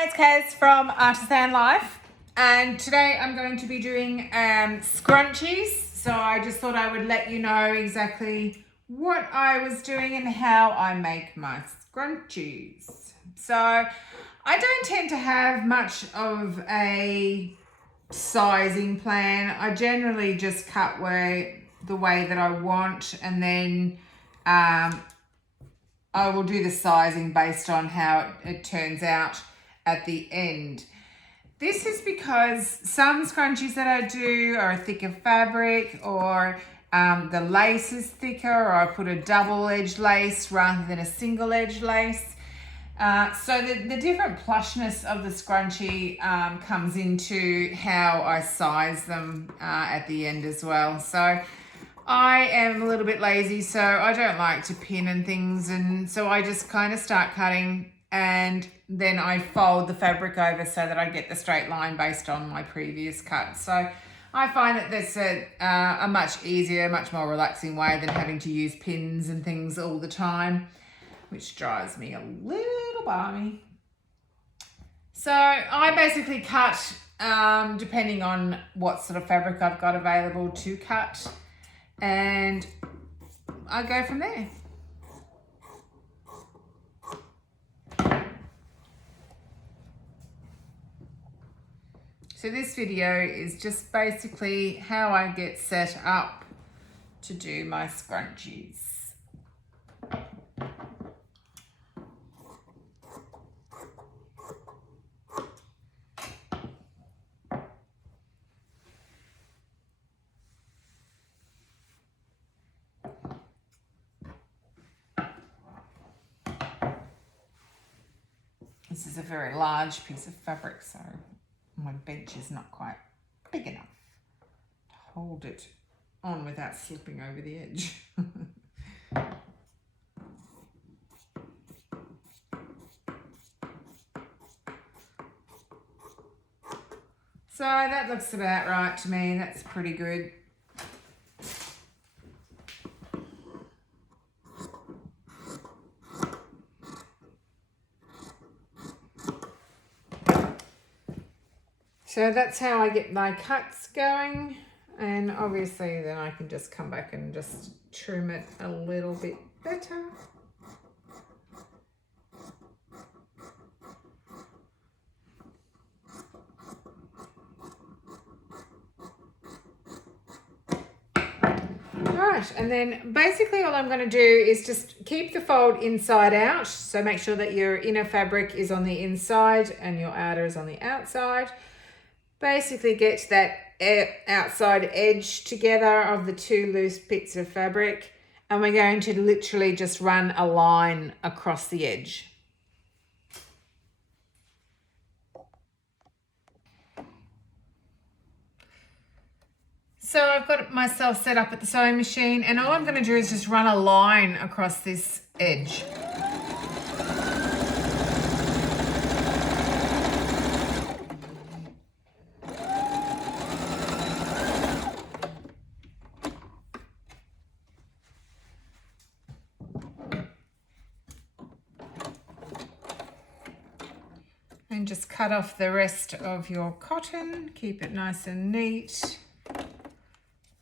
Hi, it's Kaz from Artisan Life, and today I'm going to be doing scrunchies. So I just thought I would let you know exactly what I was doing and how I make my scrunchies. So I don't tend to have much of a sizing plan. I generally just cut the way that I want, and then I will do the sizing based on how it turns out at the end. This is because some scrunchies that I do are a thicker fabric, or the lace is thicker, or I put a double-edged lace rather than a single-edged lace. So the different plushness of the scrunchie comes into how I size them at the end as well. So I am a little bit lazy, so I don't like to pin and things, and so I just kind of start cutting, and then I fold the fabric over so that I get the straight line based on my previous cut. So I find that that's a much easier, much more relaxing way than having to use pins and things all the time, which drives me a little balmy. So I basically cut depending on what sort of fabric I've got available to cut, and I go from there. So this video is just basically how I get set up to do my scrunchies. This is a very large piece of fabric, so my bench is not quite big enough to hold it on without slipping over the edge. So that looks about right to me. That's pretty good. So that's how I get my cuts going, and obviously then I can just come back and just trim it a little bit better. Alright, and then basically all I'm going to do is just keep the fold inside out. So make sure that your inner fabric is on the inside and your outer is on the outside. Basically get that outside edge together of the two loose bits of fabric, and we're going to literally just run a line across the edge. So I've got myself set up at the sewing machine, and all I'm going to do is just run a line across this edge. And just cut off the rest of your cotton, keep it nice and neat.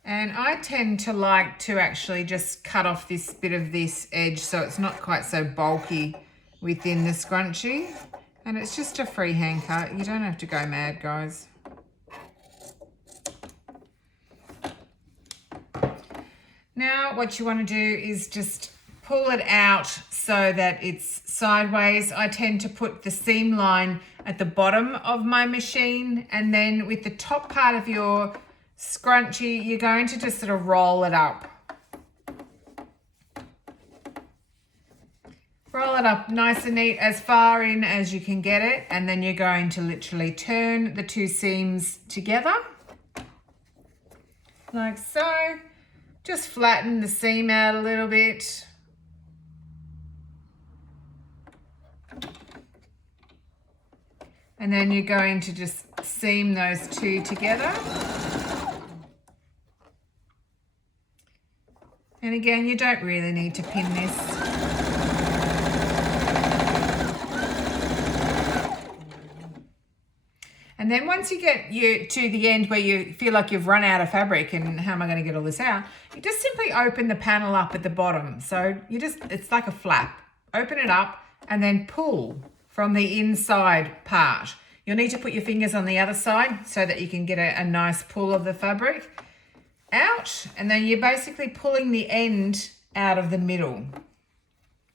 And I tend to like to actually just cut off this bit of this edge so it's not quite so bulky within the scrunchie. And it's just a freehand cut. You don't have to go mad, guys. Now what you want to do is just pull it out so that it's sideways. I tend to put the seam line at the bottom of my machine, and then with the top part of your scrunchie, you're going to just sort of roll it up. Roll it up nice and neat, as far in as you can get it, and then you're going to literally turn the two seams together, like so. Just flatten the seam out a little bit. And then you're going to just seam those two together. And again, you don't really need to pin this. And then once you get to the end where you feel like you've run out of fabric and how am I going to get all this out, you just simply open the panel up at the bottom. So it's like a flap. Open it up and then pull from the inside part. You'll need to put your fingers on the other side so that you can get a nice pull of the fabric out. And then you're basically pulling the end out of the middle.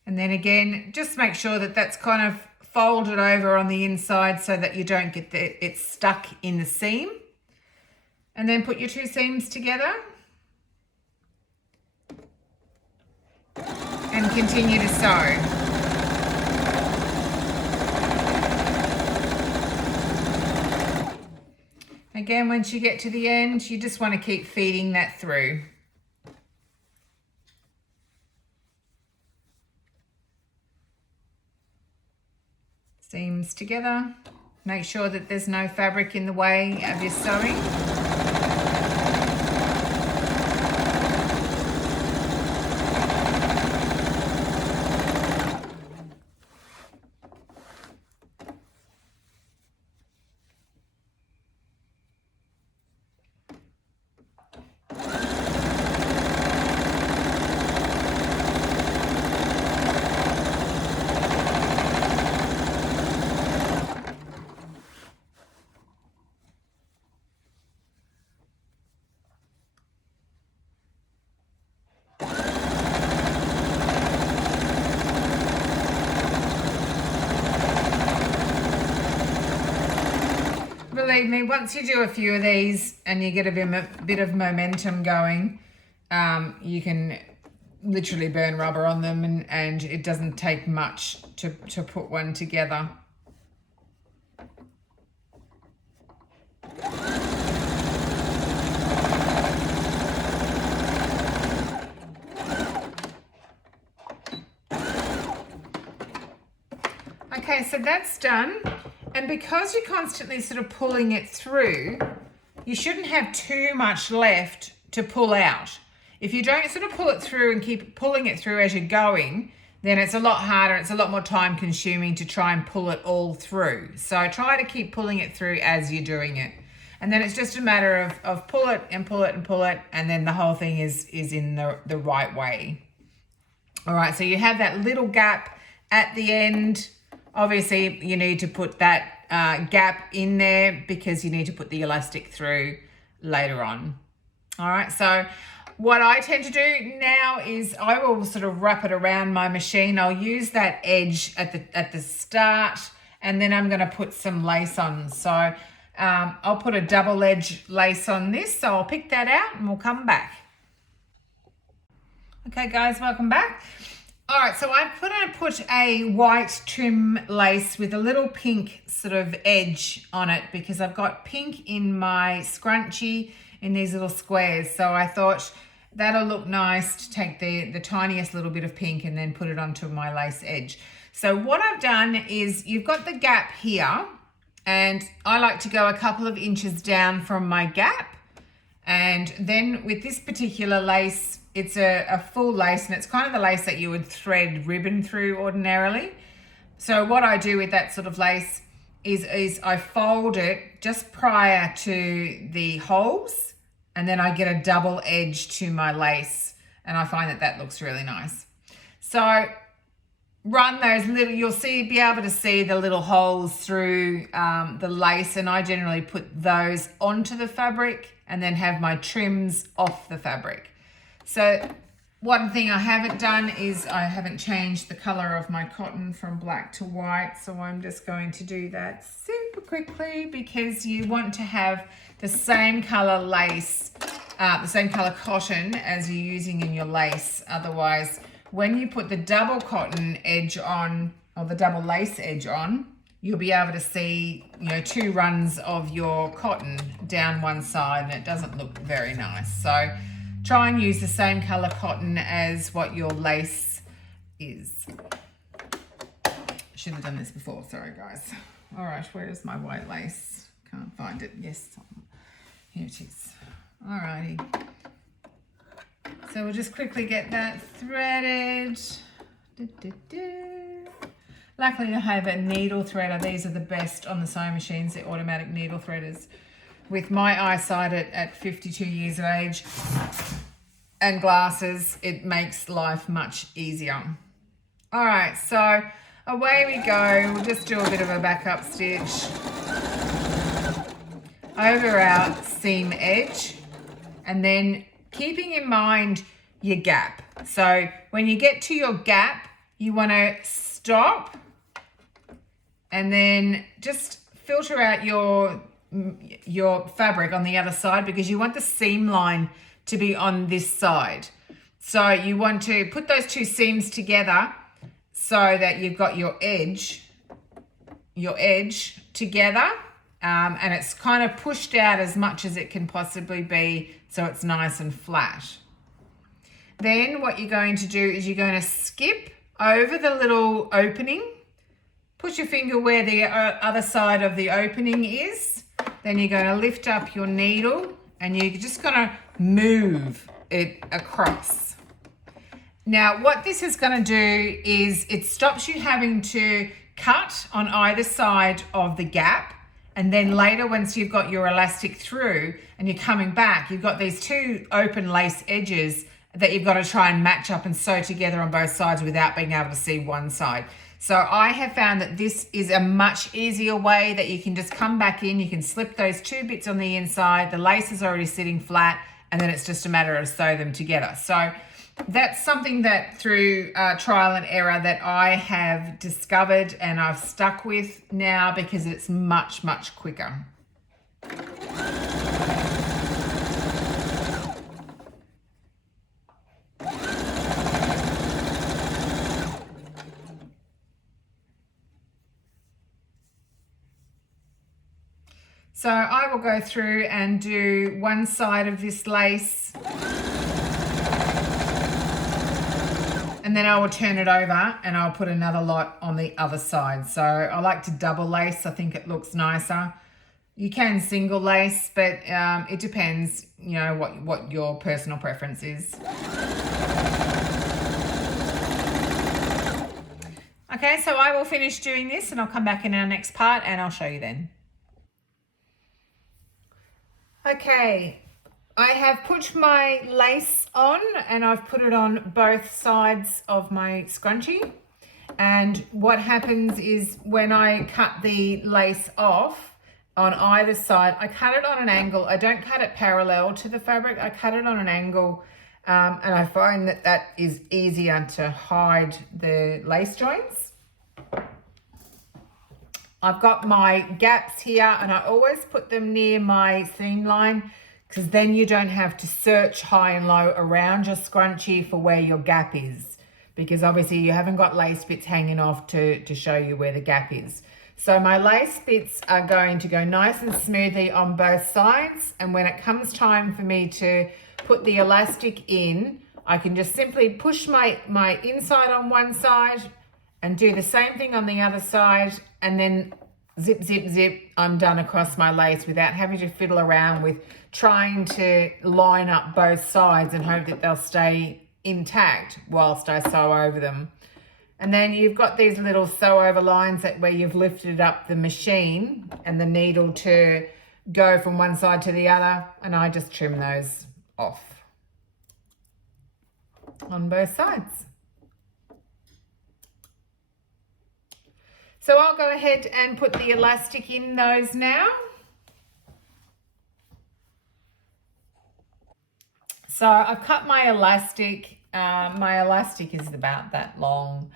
And then again, just make sure that that's kind of folded over on the inside so that you don't get it stuck in the seam. And then put your two seams together and continue to sew. Again, once you get to the end, you just want to keep feeding that through. Seams together. Make sure that there's no fabric in the way of your sewing. Believe me, once you do a few of these and you get a bit of momentum going, you can literally burn rubber on them and it doesn't take much to put one together. Okay, so that's done. And because you're constantly sort of pulling it through, you shouldn't have too much left to pull out. If you don't sort of pull it through and keep pulling it through as you're going, then it's a lot harder. It's a lot more time consuming to try and pull it all through. So try to keep pulling it through as you're doing it. And then it's just a matter of pull it and pull it and pull it. And then the whole thing is in the right way. All right, so you have that little gap at the end. Obviously, you need to put that gap in there because you need to put the elastic through later on. All right, so what I tend to do now is I will sort of wrap it around my machine. I'll use that edge at the start, and then I'm going to put some lace on. So I'll put a double edge lace on this. So I'll pick that out and we'll come back. Okay, guys, welcome back. All right, so I'm going to put a white trim lace with a little pink sort of edge on it because I've got pink in my scrunchie in these little squares. So I thought that'll look nice to take the tiniest little bit of pink and then put it onto my lace edge. So what I've done is you've got the gap here, and I like to go a couple of inches down from my gap. And then with this particular lace, it's a full lace, and it's kind of the lace that you would thread ribbon through ordinarily. So what I do with that sort of lace is I fold it just prior to the holes, and then I get a double edge to my lace, and I find that looks really nice. So run those little, be able to see the little holes through the lace, and I generally put those onto the fabric and then have my trims off the fabric. So one thing I haven't done is I haven't changed the color of my cotton from black to white. So I'm just going to do that super quickly because you want to have the same color lace, the same color cotton as you're using in your lace. Otherwise, when you put the double cotton edge on or the double lace edge on, you'll be able to see, two runs of your cotton down one side, and it doesn't look very nice. So try and use the same color cotton as what your lace is. Should have done this before, sorry guys. All right, where is my white lace? Can't find it. Yes, here it is. All righty. So we'll just quickly get that threaded. Luckily I have a needle threader. These are the best on the sewing machines, the automatic needle threaders. With my eyesight at 52 years of age and glasses, it makes life much easier. All right, so away we go. We'll just do a bit of a backup stitch over our seam edge, and then keeping in mind your gap. So when you get to your gap, you want to stop and then just filter out your fabric on the other side, because you want the seam line to be on this side. So you want to put those two seams together so that you've got your edge together, and it's kind of pushed out as much as it can possibly be so it's nice and flat. Then what you're going to do is you're going to skip over the little opening, put your finger where the other side of the opening is, then you're going to lift up your needle and you're just going to move it across. Now what this is going to do is it stops you having to cut on either side of the gap, and then later once you've got your elastic through and you're coming back, you've got these two open lace edges that you've got to try and match up and sew together on both sides without being able to see one side. So I have found that this is a much easier way that you can just come back in, you can slip those two bits on the inside, the lace is already sitting flat, and then it's just a matter of sew them together. So that's something that through trial and error that I have discovered and I've stuck with now, because it's much, much quicker. So I will go through and do one side of this lace, and then I will turn it over and I'll put another lot on the other side. So I like to double lace. I think it looks nicer. You can single lace, but it depends, you know, what your personal preference is. Okay, so I will finish doing this and I'll come back in our next part and I'll show you then. Okay, I have put my lace on and I've put it on both sides of my scrunchie. And what happens is when I cut the lace off on either side, I cut it on an angle. I don't cut it parallel to the fabric. I cut it on an angle, and I find that that is easier to hide the lace joints. I've got my gaps here and I always put them near my seam line, because then you don't have to search high and low around your scrunchie for where your gap is, because obviously you haven't got lace bits hanging off to show you where the gap is. So my lace bits are going to go nice and smoothly on both sides, and when it comes time for me to put the elastic in, I can just simply push my inside on one side and do the same thing on the other side, and then zip, zip, zip, I'm done across my lace without having to fiddle around with trying to line up both sides and hope that they'll stay intact whilst I sew over them. And then you've got these little sew over lines where you've lifted up the machine and the needle to go from one side to the other, and I just trim those off on both sides. So I'll go ahead and put the elastic in those now. So I've cut my elastic. My elastic is about that long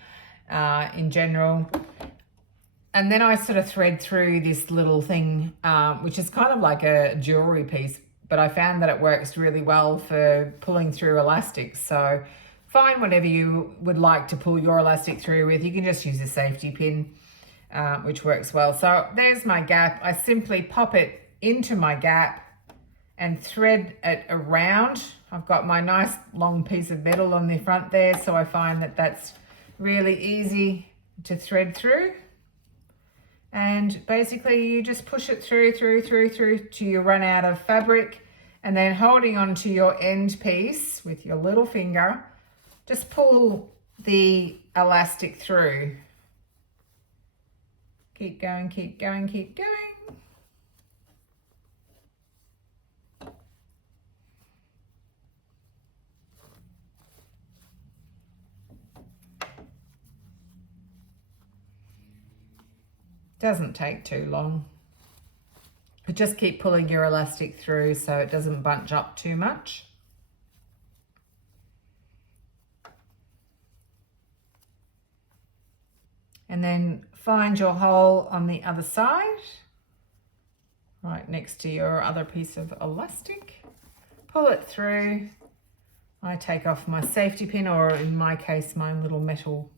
in general. And then I sort of thread through this little thing, which is kind of like a jewelry piece, but I found that it works really well for pulling through elastics. So find whatever you would like to pull your elastic through with. You can just use a safety pin, which works well. So there's my gap. I simply pop it into my gap and thread it around. I've got my nice long piece of metal on the front there, so I find that that's really easy to thread through. And basically you just push it through till you run out of fabric, and then holding on to your end piece with your little finger, just pull the elastic through. Keep going, keep going, keep going. Doesn't take too long. But just keep pulling your elastic through so it doesn't bunch up too much. And then find your hole on the other side, right next to your other piece of elastic. Pull it through. I take off my safety pin, or in my case, my little metal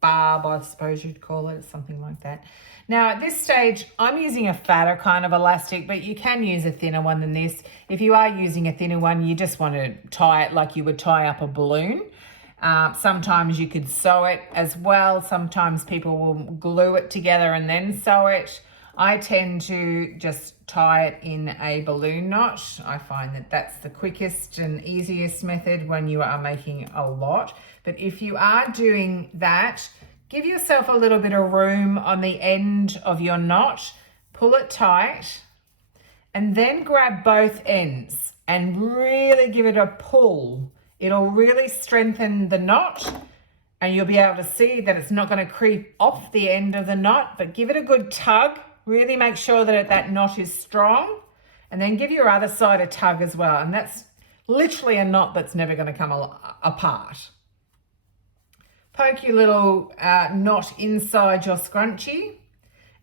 barb, I suppose you'd call it, something like that. Now at this stage, I'm using a fatter kind of elastic, but you can use a thinner one than this. If you are using a thinner one, you just want to tie it like you would tie up a balloon. Sometimes you could sew it as well. Sometimes people will glue it together and then sew it. I tend to just tie it in a balloon knot. I find that that's the quickest and easiest method when you are making a lot. But if you are doing that, give yourself a little bit of room on the end of your knot, pull it tight, and then grab both ends and really give it a pull. It'll really strengthen the knot, and you'll be able to see that it's not going to creep off the end of the knot, but give it a good tug. Really make sure that that knot is strong, and then give your other side a tug as well. And that's literally a knot that's never going to come apart. Poke your little knot inside your scrunchie.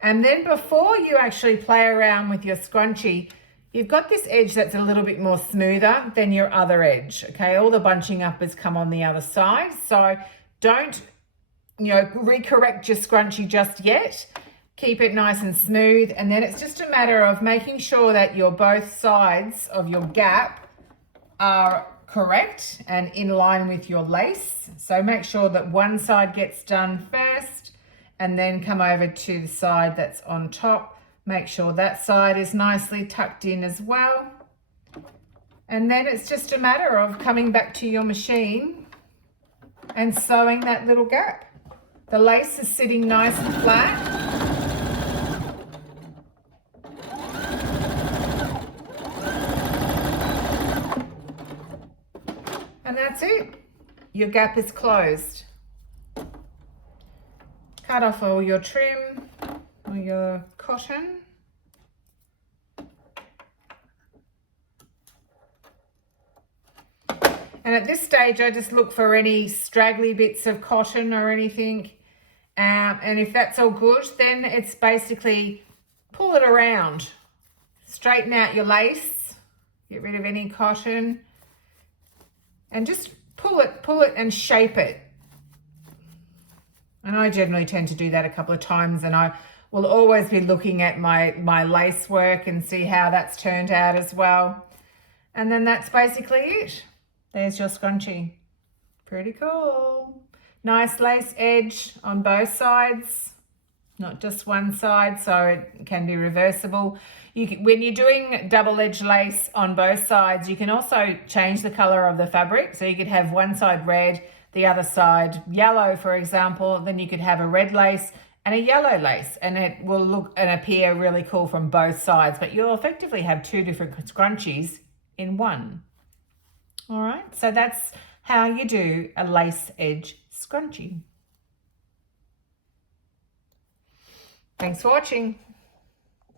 And then before you actually play around with your scrunchie, you've got this edge that's a little bit more smoother than your other edge, okay? All the bunching up has come on the other side, so don't, recorrect your scrunchie just yet. Keep it nice and smooth, and then it's just a matter of making sure that your both sides of your gap are correct and in line with your lace. So make sure that one side gets done first, and then come over to the side that's on top. Make sure that side is nicely tucked in as well. And then it's just a matter of coming back to your machine and sewing that little gap. The lace is sitting nice and flat. And that's it. Your gap is closed. Cut off all your trim or your cotton. And at this stage, I just look for any straggly bits of cotton or anything. And if that's all good, then it's basically pull it around. Straighten out your lace. Get rid of any cotton. And just pull it and shape it. And I generally tend to do that a couple of times, and I will always be looking at my lace work and see how that's turned out as well. And then that's basically it. There's your scrunchie. Pretty cool. Nice lace edge on both sides, not just one side, so it can be reversible. When you're doing double-edged lace on both sides, you can also change the color of the fabric. So you could have one side red, the other side yellow, for example. Then you could have a red lace and a yellow lace, and it will look and appear really cool from both sides. But you'll effectively have two different scrunchies in one. All right, so that's how you do a lace edge scrunchie. Thanks for watching.